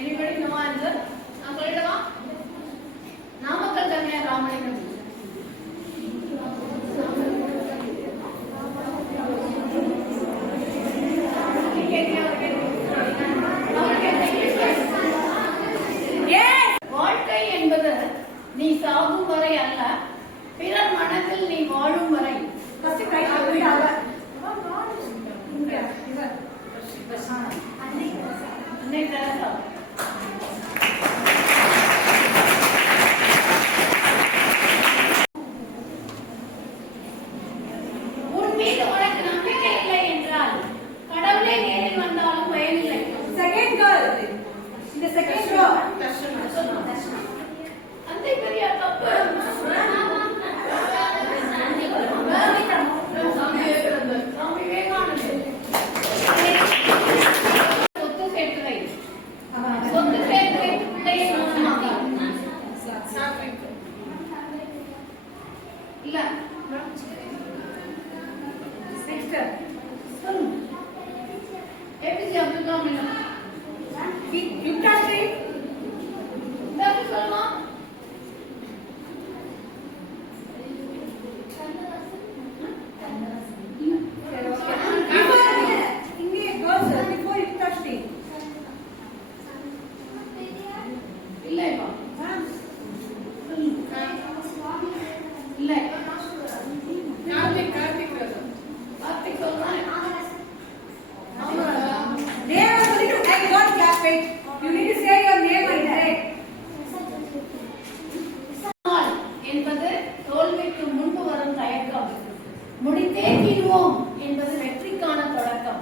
Anybody know answer? Namakkal கன்னியா ராமலிங்கம். வாழ்க்கை என்பது நீ சாகும் வரை அல்ல, பிறர் மனதில் நீ வாழும் வரை. உன் மீது உனக்கு நம்பிக்கை இல்லை என்றால் கடவுளே நேரில் வந்தாலும் பயனில்லை. செகண்ட் கேர்ள், இந்த செகண்ட் ரோ அந்த பெரிய தப்பு. இல்ல சிஸ்டர் சொல்லுங்க. ஏபிஜே அப்துல் கலாம் இல்ல யுக்தாஸ்ரீ என்ன சொல்லலாம்? என்பது தோல்விக்கு முன்பு வரும் தயக்கம், முடித்தே தீர்வோம் என்பது வெற்றிக்கான தொடக்கம்.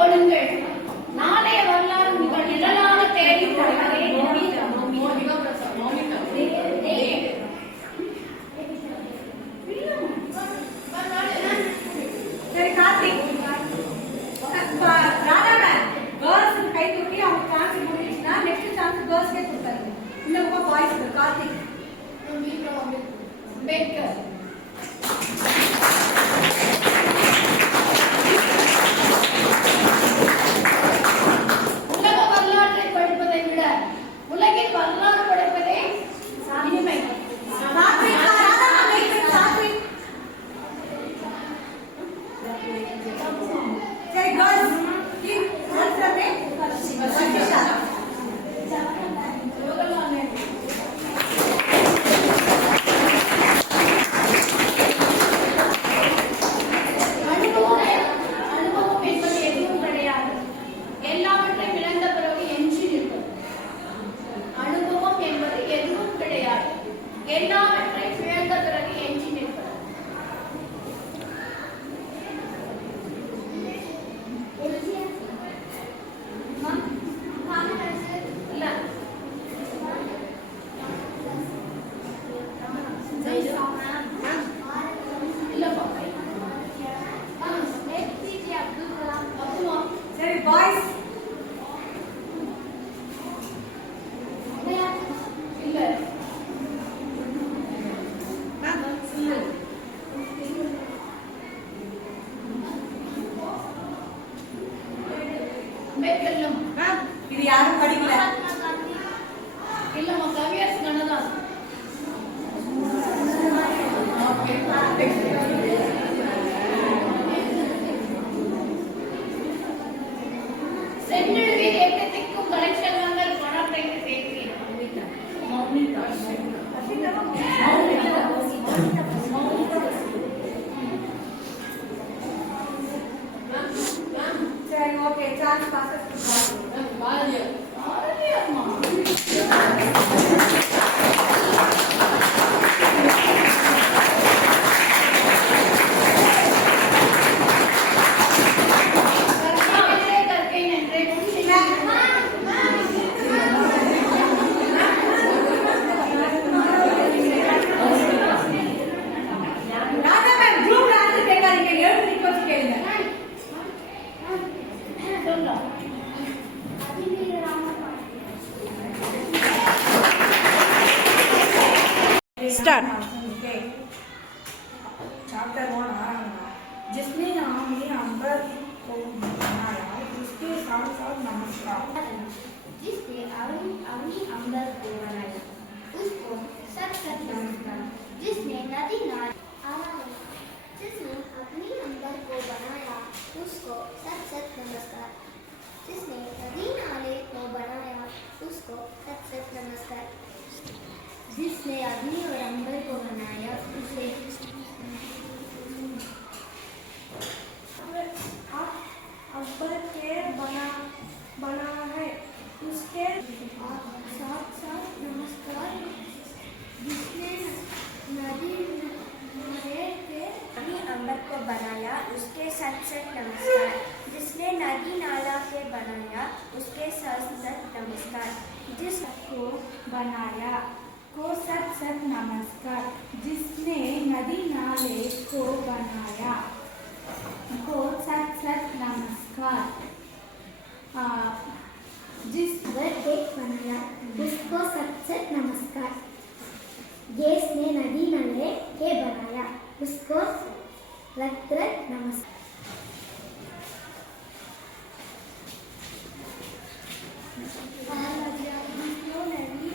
ஓடுங்கள், நாளைய வரலாறு உங்கள் நிழலாக தேடி சரி கார்த்திக் கேர்ள்ஸ் கை தூக்கி அவங்க சான்ஸ் முடிஞ்சிச்சுன்னா நெக்ஸ்ட் சான்ஸ் கேர்ள்ஸ்க்கே கொடுத்தாங்க. இந்த பக்கம் பாய்ஸ் கார்த்திக் அம்பேத்கர். உலக வரலாற்றை படிப்பதை விட உலகில் வரலாறு படிப்பதே இனிமை. சரி கேர்ள்ஸ் அனுபவம் என்பது எதுவும் கிடையாது, எல்லாவற்றையும் இழந்த பிறகு எஞ்சி நிற்கும். அனுபவம் என்பது எதுவும் கிடையாது, எல்லாவற்றையும் இழந்த பிறகு எஞ்சி நிற்பது. சரி பாய்ஸ் இது யாரும் படிக்கல. இல்லம்மா கவியரசு கண்ணதாசன். சென்னெழுதி எட்டத்திற்கும் கலைச்செல்வங்கள் பணத்தை சேர்க்கிறேன். சரி ஓகே சான்ஸ் பாஸ் சொல்லுங்க. Start. चैप्टर 1 आरंभ। जिसने नामी अंबर को बनाया उसके साथ साथ नमस्कार। जिसने अपनी अंबर को बनाया उसको सत सत नमस्कार। जिसने नदी नाले जिसने अपनी अंबर को बनाया उसको सत सत नमस्कार। जिसने नदी नाले को बनाया उसको सत सत नमस्कार। जिसने अग्नि और अंबर को बनाया उसे अंबर के बना है उसके साथ साथ नमस्कार। जिसने नदी नाले के अपनी अंबर को बनाया उसके सत सत नमस्कार। जिसने नदी नाला के बनाया उसके सत सत नमस्कार। जिसको बनाया को सत सत नमस्कार। जिसने नदी नाले को बनाया को सत सत नमस्कार। जिस देख बनाया उसको सत सत नमस्कार। गैस ने नदी नाले के बनाया उसको रत रत नमस्कार। जिसने नदी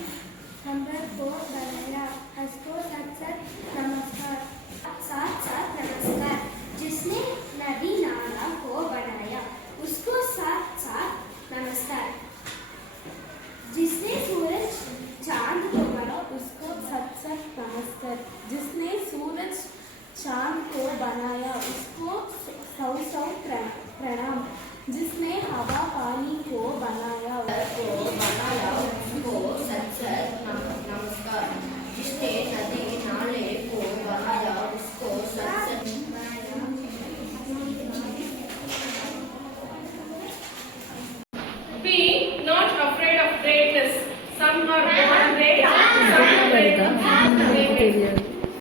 अंबर को बनाया उसको सत सत नमस्कार। साथ साथ नमस्कार। जिसने नदी नाला को बनाया उसको साथ साथ नमस्कार। जिसने सूरज चांद को बनाया उसको सत सत नमस्कार। जिसने सूरज चांद को बनाया उसको सौ सौ प्रणाम। जिसने हवा पानी को बनाया उसको सत सत नमस्कार। जिसने नदी नाले को बनाया उसको सत सत Be not afraid of greatness. Some are born great, some are great.